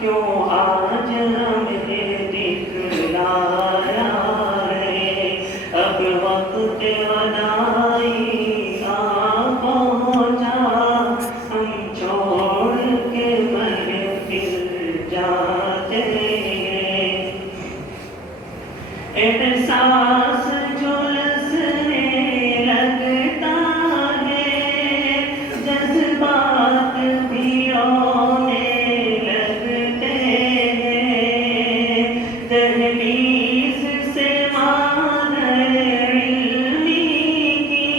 کیوں آج ہمیں دکھلایا ہے، اب وقت وداعی آ پہنچا، ہم چھوڑ کے محفل جاتے ہیں، احساس جھلسنے لگتا ہے، جذبات بھی رونے لگتے ہیں، دہلیز سے مادر علمی کی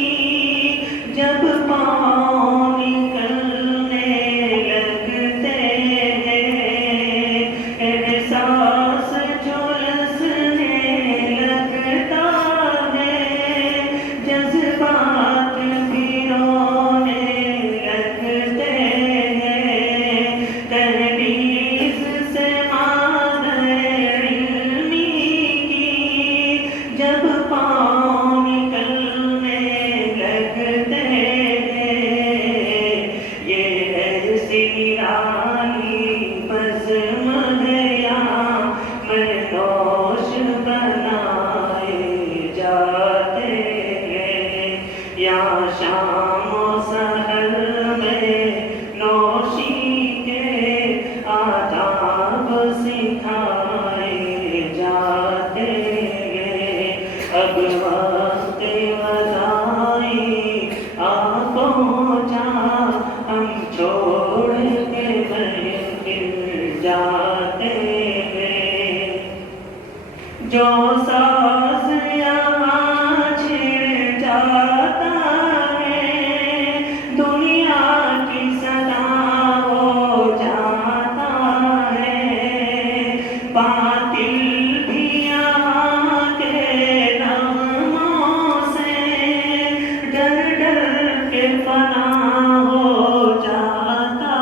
جب پاؤں نکلنے لگتے ہیں، احساس جھلسنے لگتا ہے، جذبات بھی رونے لگتے ہیں، دہلیز سے مادر علمی کی جب پاؤں نکلنے لگتے ہیں، یہ ایسی نرالی بزم ہے یہاں نوش بنائے جاتے ہیں، یہاں شام و سحر میں نوشی کے آداب سکھائے جاتے ہیں، اب وقت وداعی آ پہنچا، ہم چھوڑ کے محفل جاتے ہیں، جو ساز یہاں چھڑ جاتا ہے، دنیا کی صدا ہو جاتا ہے، باطل بھی یہاں کے نغموں سے ڈر ڈر کے فنا ہو جاتا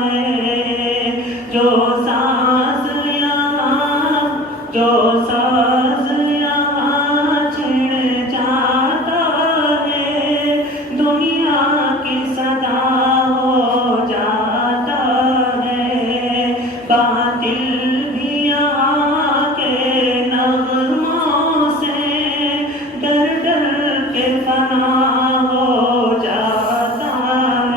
ہے، جو ساز یہاں چھڑ جاتا ہے، دنیا کی صدا ہو جاتا ہے، باطل بھی یہاں کے نغموں سے ڈر ڈر کے فنا ہو جاتا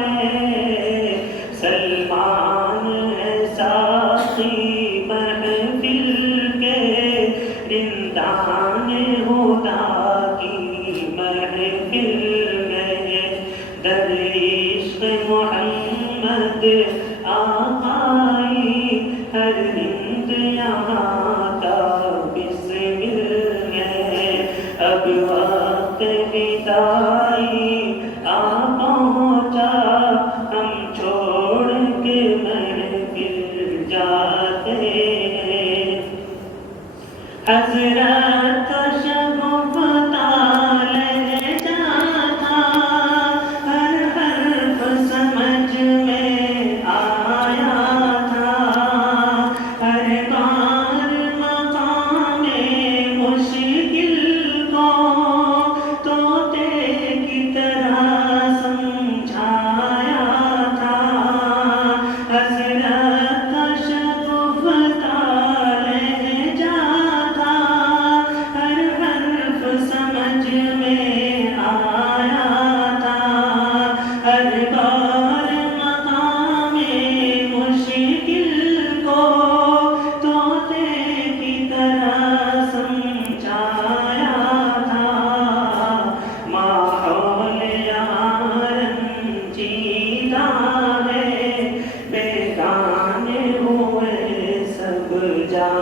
ہے، سلمان ہے ساقی محفل کے، رندان ہدا کی محفل میں، در عشق محمد آقائی ہر رند یہاں کا بسمل ہے، اب وقت وداعی آ پہنچا، ہم چھوڑ کے محفل جاتے ہیں، حضرت کا شگفتہ لہجہ تھا، ہر حرف سمجھ میں آیا تھا، ہر بار مقام مشکل کو طوطے کی طرح سمجھایا تھا، حضرت کا شگفتہ لہجہ تھا، ہر حرف سمجھ میں آیا تھا، ہر بار مقام مشکل کو طوطے کی طرح سمجھایا تھا، ماحول یہاں رنجیدہ ہے، بیگانے ہوئے سب جا